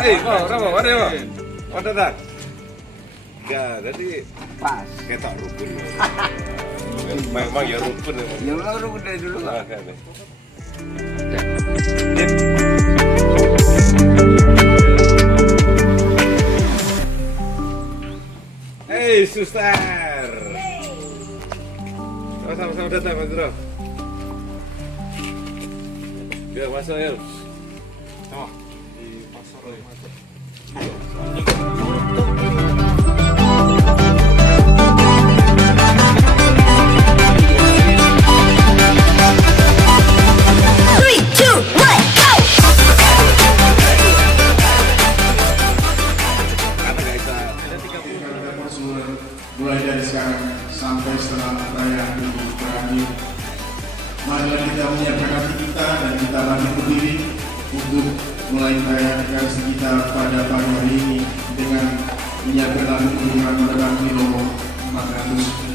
Berapa? Ada ya? Ada tak? Ya, jadi Pas. ketok rukun. Memang ya rukun. Ya memang rukun dari dulu Pak. Hei, suster. Sama-sama datang, Mas Bro. Yuk, masuk yuk. Oh, di pasar yuk. Mulai dari sekarang sampai setelah perayaan ini berakhir, marilah kita menyiapkan hati kita dan kita bangkit berdiri untuk mulai merayakan kita pada pagi hari ini dengan menyiapkan lagu pengibaran pada bakti nomor 440.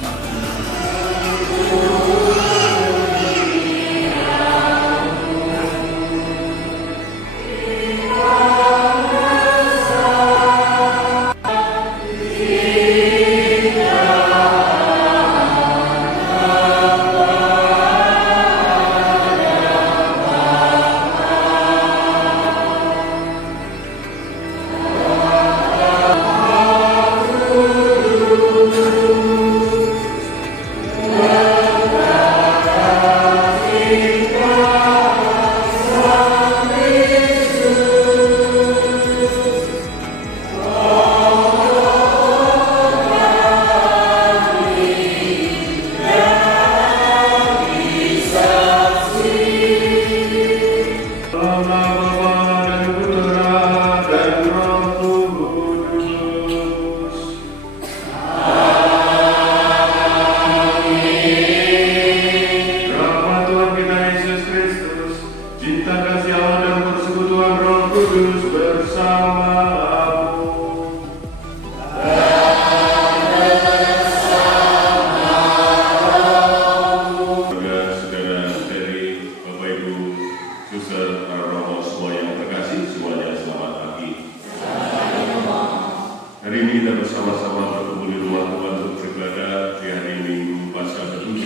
Hari ini kita bersama-sama bertemu di rumah Tuhan untuk beribadah di hari Minggu Paskah ke-7,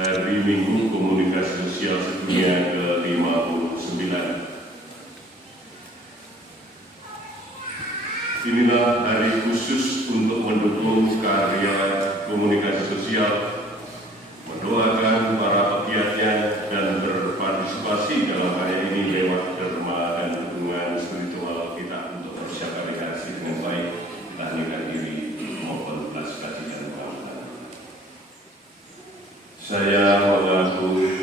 hari Minggu Komunikasi Sosial Sedunia ke-59. Inilah hari khusus untuk mendukung karya komunikasi sosial, mendoakan para pegiatnya dan berpartisipasi dalam karya ini lewat derma dan dukungan spiritual kita untuk bisa komunikasi dengan baik, lahirkan diri maupun belas kasihan Tuhan. Saya mengaku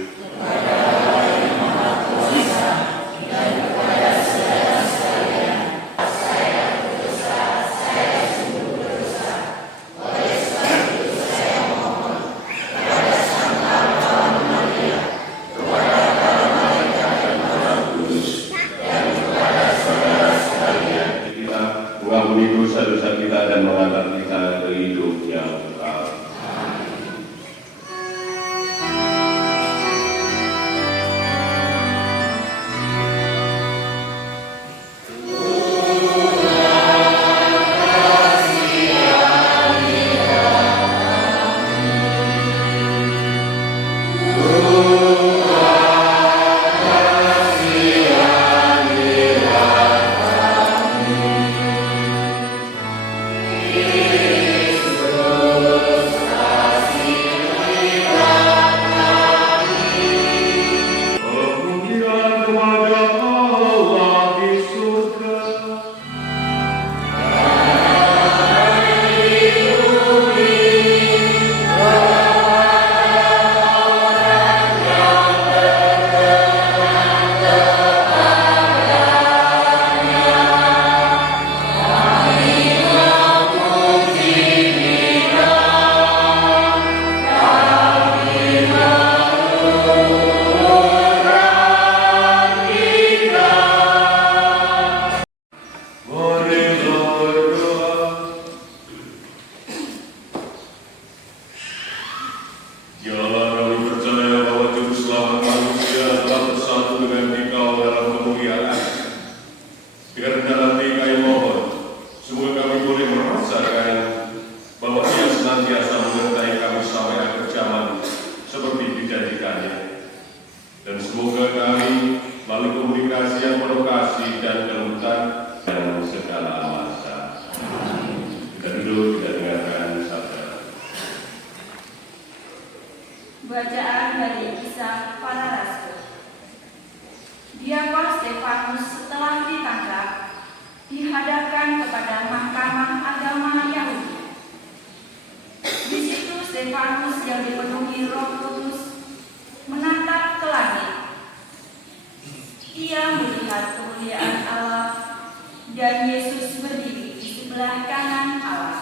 mengampuni dosa-dosa kita dan mengantar kita ke hidup yang kekal. Bagian dari Kisah Para Rasul. Diakon Stefanus setelah ditangkap dihadapkan kepada Mahkamah Agama Yahudi. Di situ Stefanus yang dipenuhi Roh Kudus menatap ke langit. Ia melihat kemuliaan Allah dan Yesus berdiri di sebelah kanan Allah.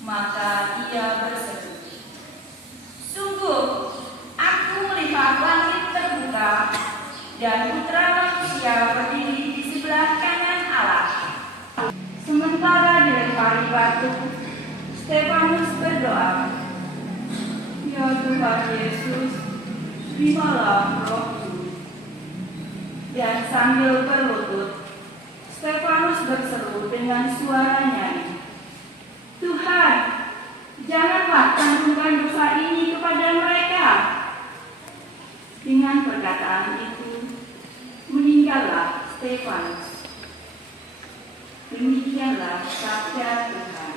Maka ia berseru, "Sungguh, aku melihat langit terbuka dan Putra Manusia berdiri di sebelah kanan Allah." Sementara dilempari batu, Stefanus berdoa, "Ya Tuhan Yesus, terimalah rohku." Dan sambil berlutut, Stefanus berseru dengan suara nyaring, "Tuhan, janganlah tanggungan dosa ini kepada mereka." Dengan perkataan itu, meninggallah Stefanus. Demikianlah sabda Tuhan.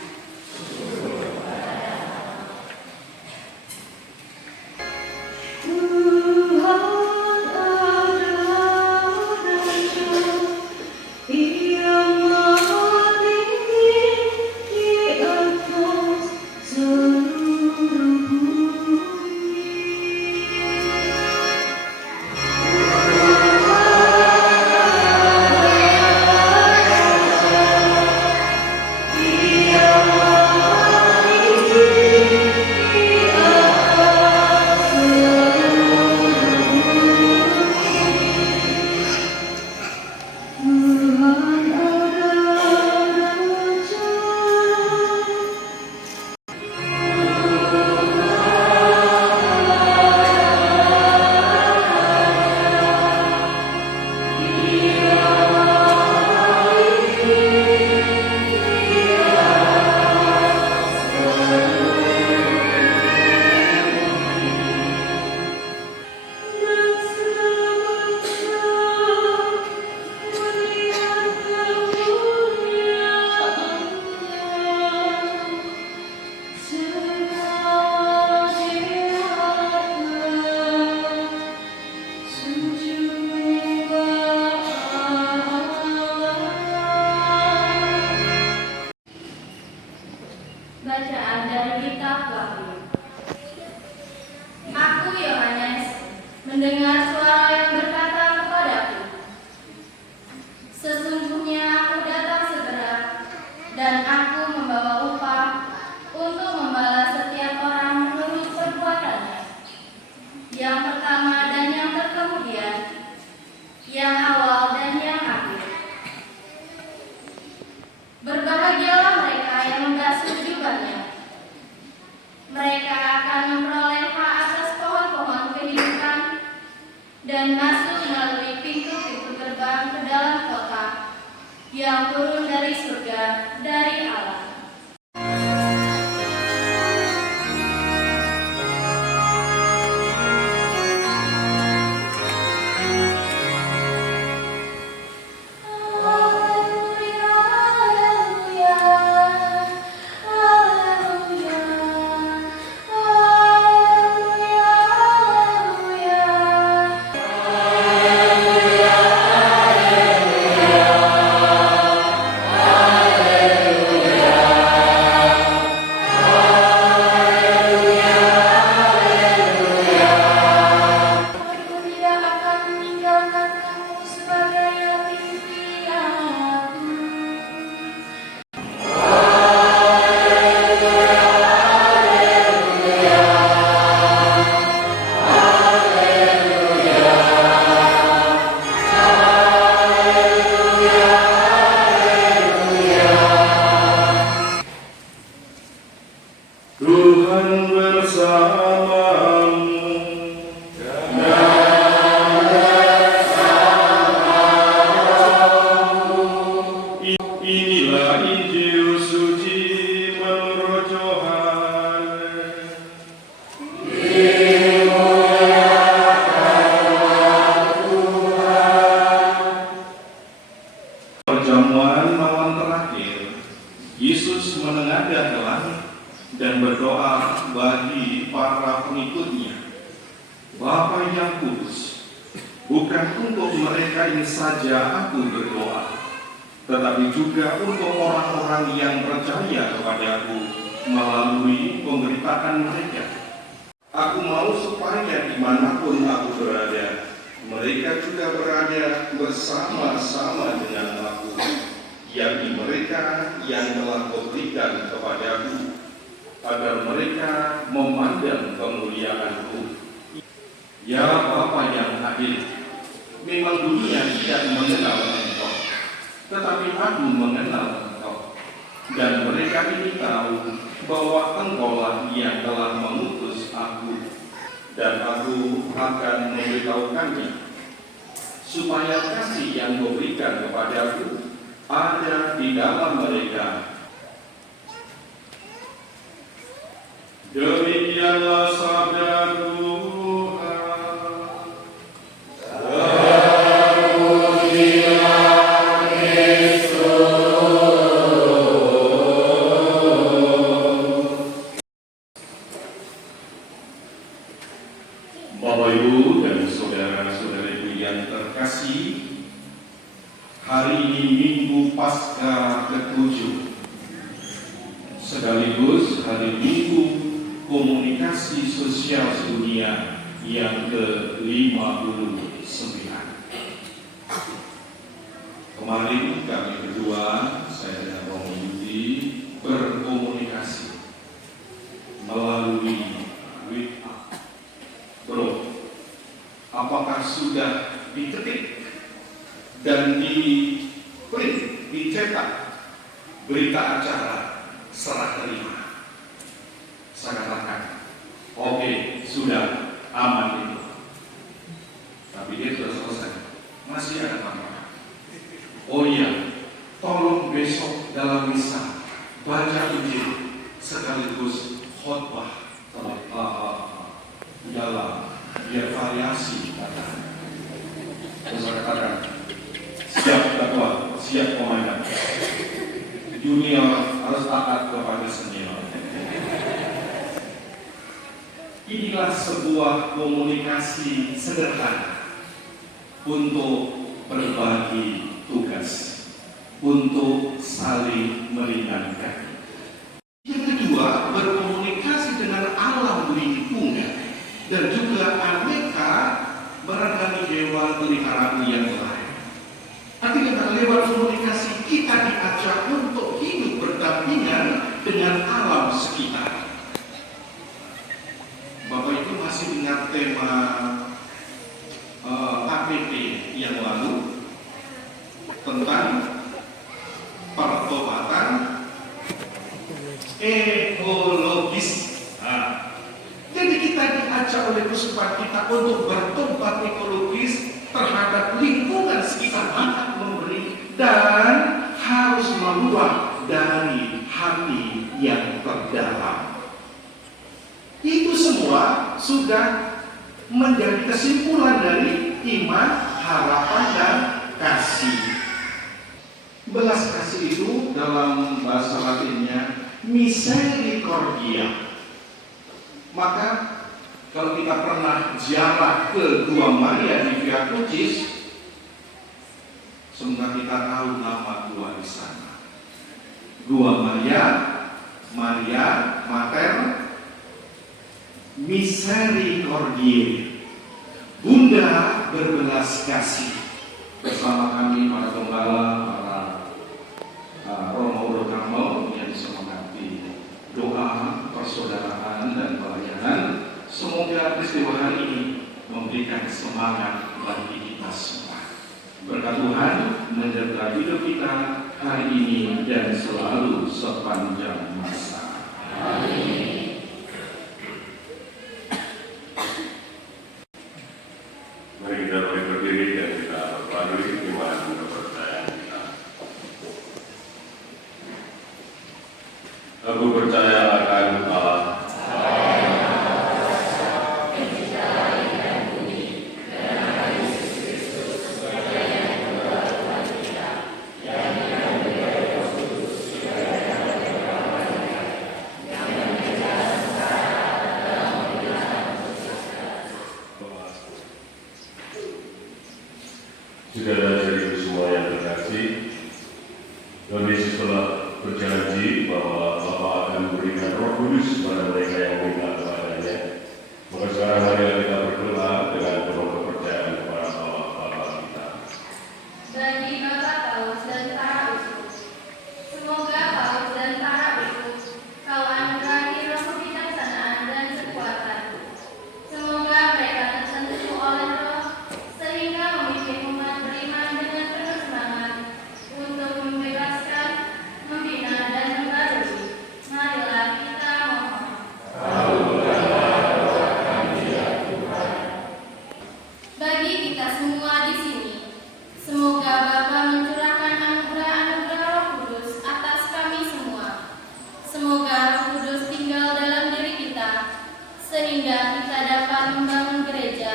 Bacaan dari Kitab Wahyu. Aku Yohanes mendengar suara yang berkata kepadaku, "Sesungguhnya aku datang segera, dan aku membawa upah untuk membalas setiap orang menurut perbuatannya. Yang pertama dan yang terkemudian, yang awal dan yang akhir. Berbahagialah mereka yang membasuh jubahnya. Mereka akan memperoleh hak atas pohon-pohon kehidupan dan masuk melalui pintu-pintu gerbang ke dalam kota yang turun dari surga, dari Allah." Bapa yang kudus, bukan untuk mereka ini saja aku berdoa, tetapi juga untuk orang-orang yang percaya kepadaku melalui pemberitaan mereka. Aku mau supaya dimanapun aku berada, mereka juga berada bersama-sama dengan aku, yakni mereka yang telah Kau berikan kepadaku, agar mereka memandang kemuliaan-Ku. Ya Bapa yang adil, memang dunia tidak mengenal Engkau, tetapi aku mengenal Engkau, dan mereka ini tahu bahwa Engkaulah yang telah mengutus aku, dan aku akan memberitahukannya, supaya kasih yang Kau berikan kepadaku ada di dalam mereka. Demikianlah sabda Tuhan. Bapak Ibu dan saudara-saudariku yang terkasih, hari ini Minggu Paskah ke-7, sekaligus hari Minggu Komunikasi Sosial Sedunia yang ke-59. Kemarin kami berdua, saya dan Romo Yudi, berkomunikasi melalui WA. Bro, apakah sudah diketik dan di-print, dicetak berita acara serah terima? Saya katakan, oke, sudah aman itu. Tapi dia sudah selesai, masih ada tambahan. Oh iya, tolong besok dalam misa baca Injil sekaligus khotbah dalam biar variasi katanya. Terus saya katakan, siap ketua, siap komandan. Junior harus taat kepada senior. Inilah sebuah komunikasi sederhana untuk berbagi tugas, untuk saling meringankan. Yang kedua, berkomunikasi dengan alam lingkungan dan juga aneka beragam hewan peliharaan yang lain. Artinya lewat komunikasi kita diajak untuk hidup berdampingan dengan alam sekitar. Bapak Ibu masih ingat tema APP yang lalu tentang pertobatan ekologis. Jadi kita diajak oleh kesukaan kita untuk bertobat ekologis terhadap lingkungan sekitar kita memberi dan harus meluap dari hati yang terdalam. Itu semua sudah menjadi kesimpulan dari iman, harapan, dan kasih. Belas kasih itu dalam bahasa Latinnya misericordia. Maka kalau kita pernah ziarah ke Gua Maria di Via Crucis, semoga kita tahu nama gua di sana. Gua Maria, Maria Mater Misericordiae, Bunda berbelas kasih. Bersama kami para gembala, para Romo Romo yang semangat doa, persaudaraan dan pelayanan. Semoga peristiwa hari ini memberikan semangat bagi kita semua. Berkat Tuhan menyertai hidup kita hari ini dan selalu sepanjang masa. Amin. Mari kita berdiri dan kita melalui iman kepercayaan kita. Aku percaya akan Allah. Yang Saudara-saudari semua yang terkasih, Tuhan Yesus telah berjanji bahwa Bapa akan memberikan Roh Kudus kepada mereka yang meminta kepadanya. Maka sekarang marilah kita berdoa dengan penuh kepercayaan kepada Allah Bapa kita. Bagi Bapak Paulus dan para uskup, semoga Paulus dan para uskup Kau anugerahi roh kebijaksanaan dan kekuatan. Semoga mereka tersentuh oleh Roh sehingga memimpin umat beriman dengan penuh semangat untuk membebaskan, membina dan membarui. Marilah kita mohon. Bagi kita semua di sini, semoga Bapa mencurahkan anugerah-anugerah Roh Kudus atas kami semua. Semoga Roh Kudus tinggal dalam diri kita, sehingga kita dapat membangun gereja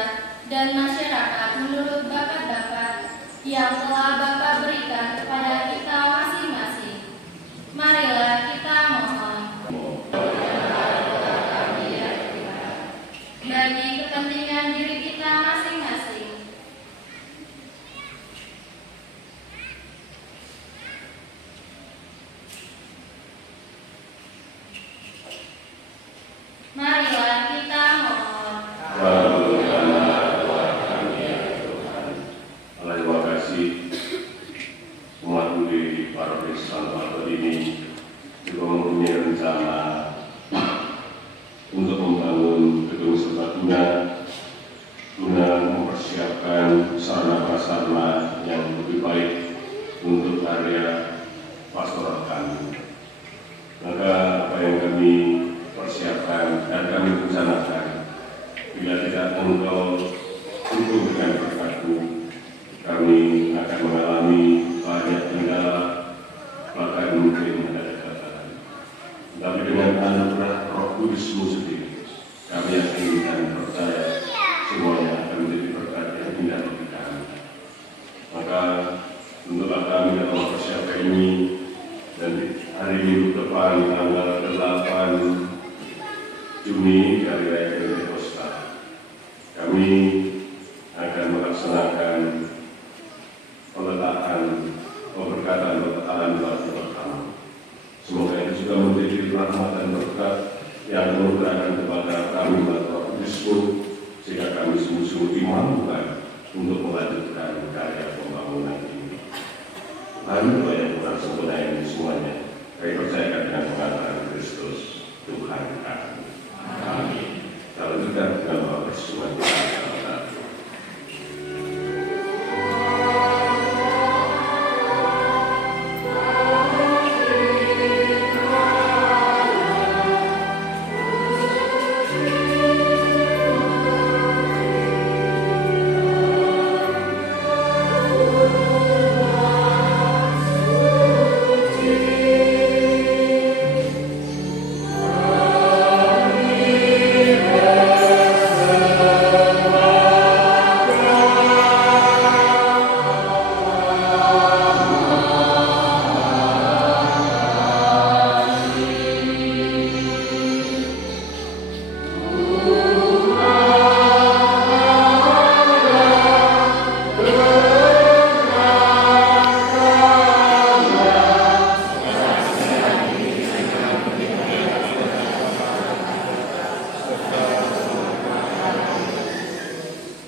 dan masyarakat menurut bakat-bakat yang telah Bapa berikan kepada kita masing-masing. Marilah kita mohon. Bagi kepentingan diri kita masing-masing, marilah kita mohon. Terima kasih umat di paroki Santo Alto ini juga mempunyai rencana untuk membangun gedung serbaguna guna mempersiapkan sarana prasarana yang lebih baik untuk area pastoral kami. Maka apa yang kami persiapkan dan kami rencanakan, bila tidak engkau dukung dengan berkat-Mu, kami akan mengalami banyak kendala, bahkan mungkin ada kegagalan. Tapi dengan anugerah Roh Kudus-Mu sendiri, kami yakin dan percaya semuanya akan menjadi berkat yang indah bagi kami. Maka tentulah kami dalam mempersiapkan ini, dan hari Minggu depan tanggal 8 Juni dari Raya Pentakosta, kami akan melaksanakan peletakan pemberkatan batu pertama. Semoga itu juga menjadi rahmat dan berkat yang menurunkan kepada kami melalui Roh Kudus-Mu, sehingga kami sungguh-sungguh dimampukan untuk melanjutkan karya pembangunan ini. Tuhan yang kurang sempurna ini semuanya, kami percayakan dengan pengatakan Kristus Tuhan kami. Amin. Kalau juga dalam persembahan kita.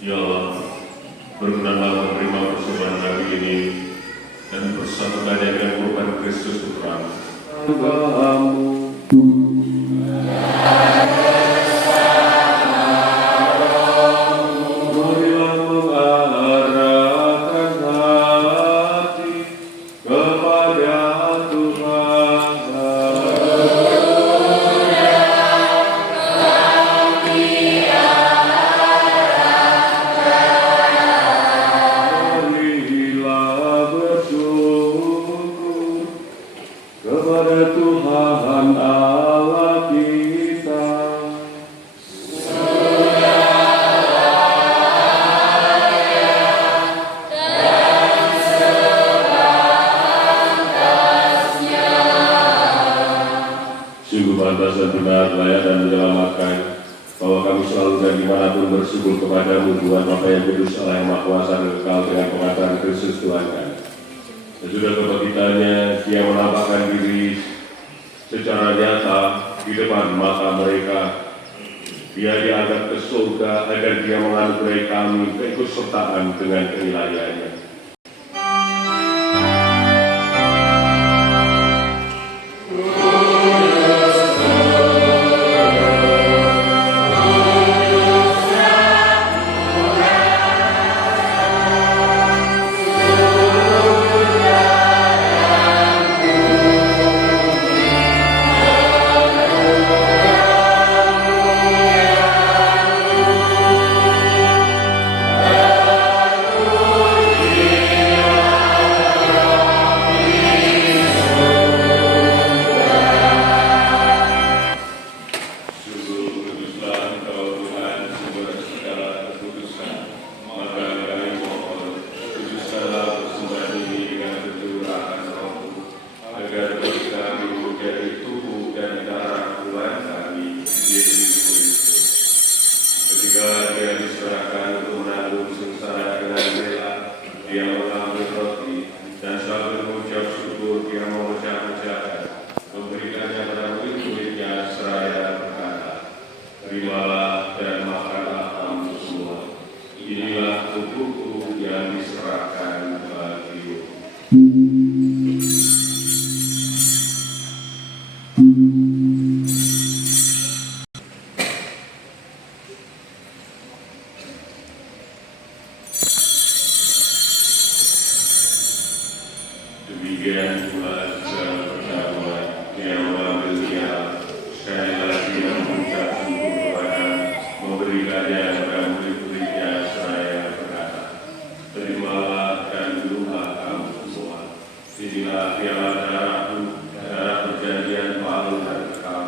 Ya Allah, berkenanlah menerima persembahan kami ini dan bersatukannya dengan korban Kristus Putra. Marilah mengarahkan hati kepada Tuhan. Marilah bersyukur kepada Tuhan. bersyukur kepadamu Tuhan Bapa yang kudus Allah yang Maha Kuasa dan kekal dengan pengasihan Kristus Tuhan kami. Dan sudah kebangkitannya Dia menampakkan diri secara nyata di depan mata mereka. Dia diangkat ke surga agar Dia menganugerahi kami keikutsertaan dengan keilahiannya. Demikian pula secara pertama Dia mengambil dia sekali lagi mengucap syukur kepada memberikannya kepada murid-muridnya seraya berkata, terimalah dan minumlah kamu semua. Inilah piala darahku, darah perjanjian baru dan kekal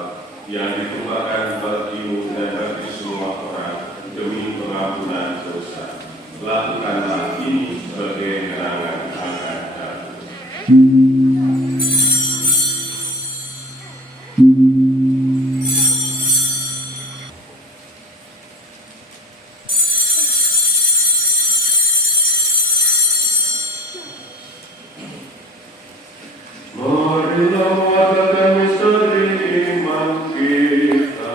yang ditumpahkan bagimu dan bagi semua orang demi pengampunan dosa. Lakukanlah ini sebagai kenangan akan kami. Marilah mengatakan misteri iman kita.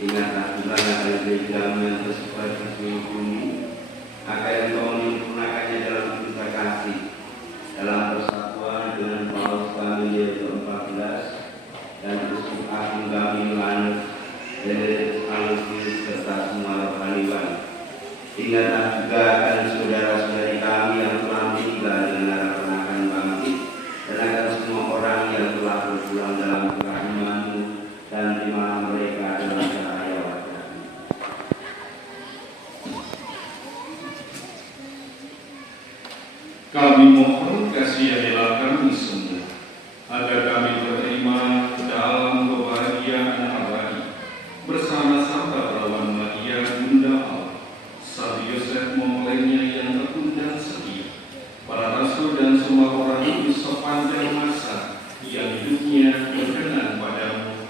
Ingatlah Tuhan akan gerejamu yang tersebar di seluruh bumi, agar Engkau menyempurnakannya dalam cinta kasih, dalam persatuan dengan Paus kami Leo ke-14 dan Uskup Agung kami Yohanes, Benediktus Alusius serta semua rohaniwan. Ingatlah juga akan saudara-saudari kami yang telah meninggal dengan harapan akan bangkit, dan akan semua orang yang telah berpulang dalam kerahiman-Mu, dan terimalah mereka dalam cahaya wajah-Mu. Kami mohon kasihanilah kami semua, agar kami terima dalam kebahagiaan abadi bersama Santa Perawan Maria Bunda Allah, Sang Yosef mempelainya yang tekun dan setia, para rasul dan semua orang kudus sepanjang masa yang hidupnya berkenan padamu,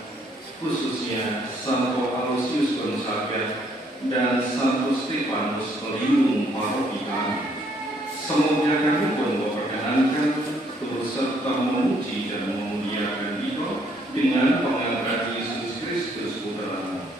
khususnya Santo Aloysius Gonzaga dan Santo Stefanus pelindung paroki kami. Semoga kami pun memperkenankan turut serta memuji dan memuliakan Dia dengan pengangkat Yesus Kristus Putra-Mu.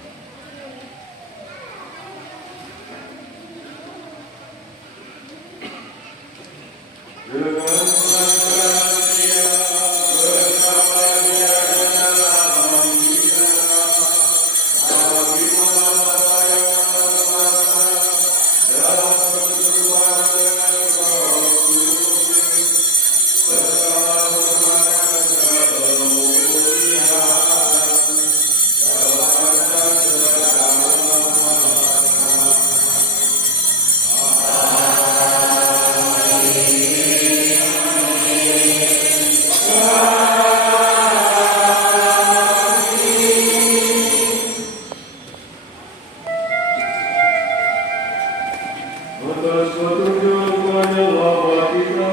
Atas petunjuk penyelamat kita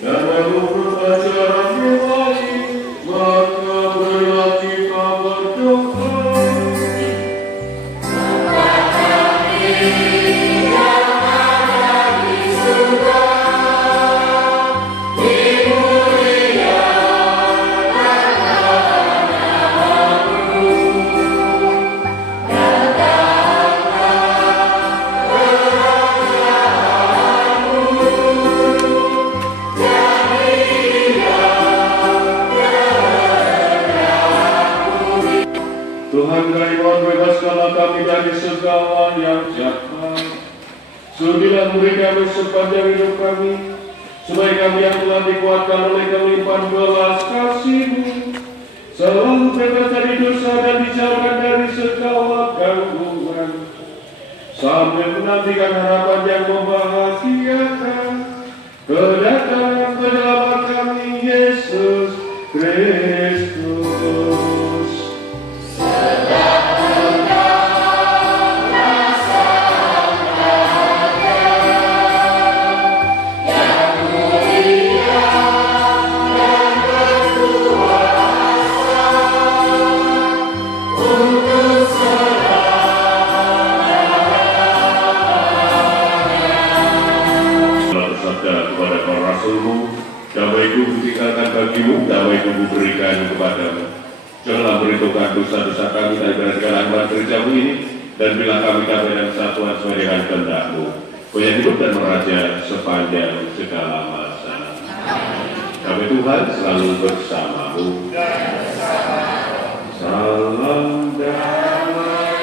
dan menurut ajaran ilahi, maka marilah kita berdoa. Tuhan kami mohon bebaskanlah kami dari segala yang jahat. Sudilah berikan sepanjang hidup kami, supaya kami yang telah dikuatkan oleh kelimpahan belas kasih-Mu, selalu bebas dari dosa dan dijauhkan dari segala gangguan, sambil menantikan harapan yang membahagiakan, kedatangan penyelamat kami, Yesus Kristus. Damai-Ku kutinggalkan bagimu, damai-Ku kuberikan kepadamu. Janganlah berhitungkan dosa-dosa kami dari segala hamba gereja-Mu ini, dan bila kami damai dan kesatuan sesuai dengan kehendak-Mu, yang hidup dan meraja sepanjang segala masa. Kami Tuhan selalu bersama-Mu. Salam damai.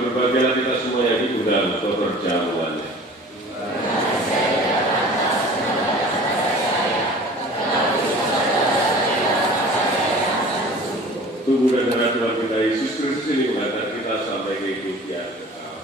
Berbahagialah kita semua yang diundang ke perjamuannya. Tubuh dan darah Tuhan kita Yesus Kristus ini mengantar kita sampai ke hidup yang kekal.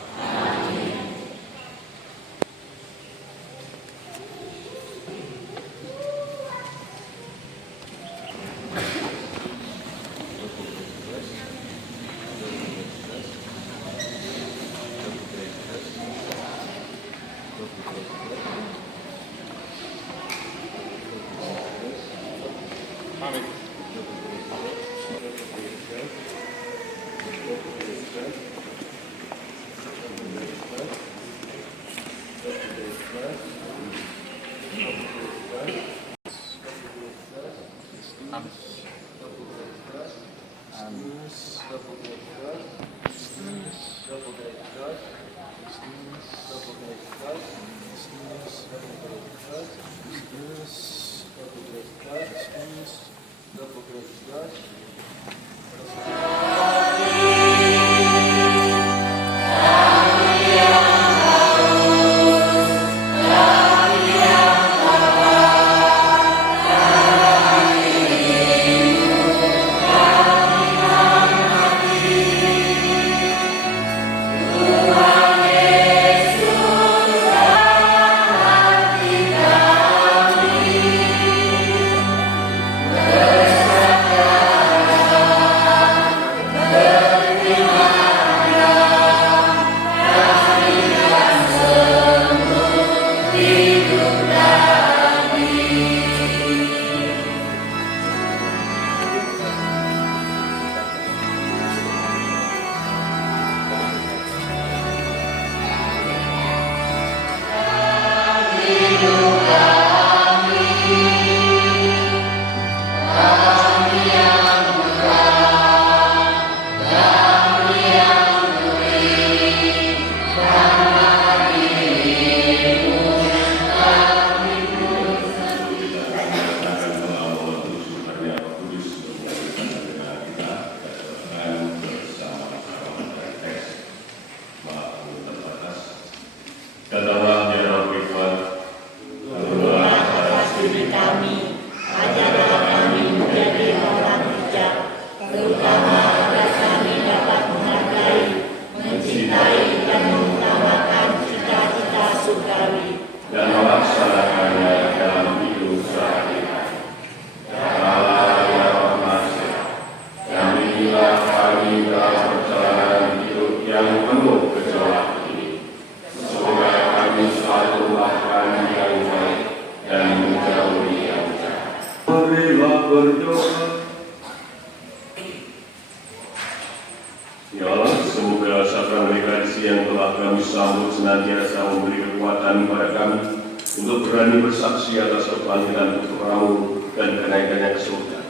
berdoa. Ya Allah, semoga sabda meditasi yang telah kami sambut senantiasa memberi kekuatan kepada kami untuk berani bersaksi atas kepanggilan putramu dan kenaikannya ke surga.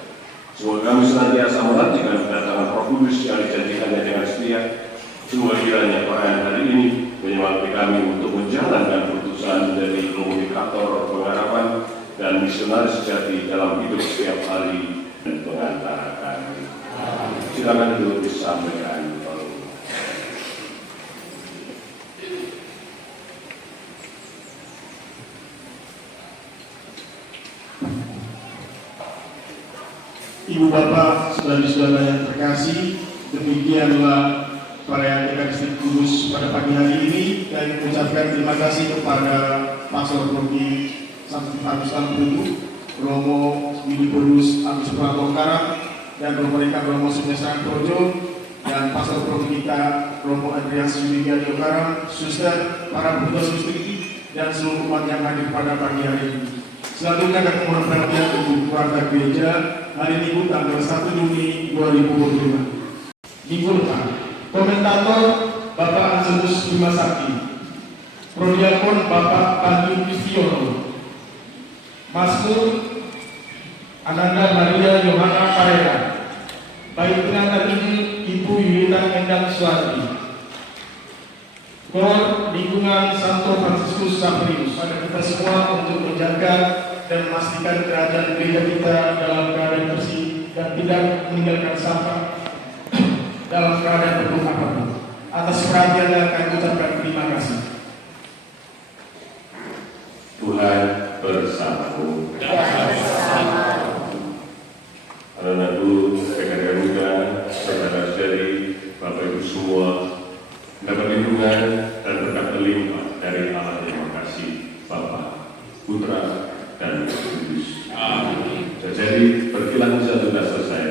Semoga kami senantiasa menantikan kedatangan Roh Kudus yang dijanjikannya dengan setia. Semoga kiranya perayaan hari ini menyemangati kami untuk menjalankan putusan menjadi komunikator pengharapan dan misionaris sejati dalam hidup setiap hari dan pengantara kami. Silakan dulu disampaikan. Ibu bapak, saudara-saudara yang terkasih, demikianlah perayaan Ekaristi Kudus pada pagi hari ini. Kami mengucapkan terima kasih kepada Pastor Proki Santi Agus Lamputu, Romo Minipurus Agus Prato Karang, dan Romo Rekan Romo Sumesan Projo, dan Pastor Proki kita Romo Andreas Yuliani Karang, suster, para petugas sustri, dan seluruh umat yang hadir pada pagi hari ini. Selanjutnya akan mohon perhatian untuk keluarga gereja hari Minggu tanggal 1 Juni 2025. Minggu depan, komentator Bapak Anselus Bima Sakti, Prodiakon Bapak Pandu Kristiono, Mazmur Ananda Maria Yohana Parera, baik pengantar Injil Ibu Yulita Endang Suwardi, Kor lingkungan Santo Fransiskus Xaverius. Pada kita semua untuk menjaga dan memastikan kerajaan gereja kita dalam keadaan bersih dan tidak meninggalkan sampah dalam keadaan penuh apapun. Atas perhatiannya kami ucapkan terima kasih. Tuhan bersamamu. Anak-anakku, rekan-rekan muda, saudara-saudari, Bapak Ibu semua, dapat lindungan dan berkat berlimpah dari Allah yang Makasih, Bapa, Putra, dan Roh Kudus. Amin. Jadi perkilan sudah selesai.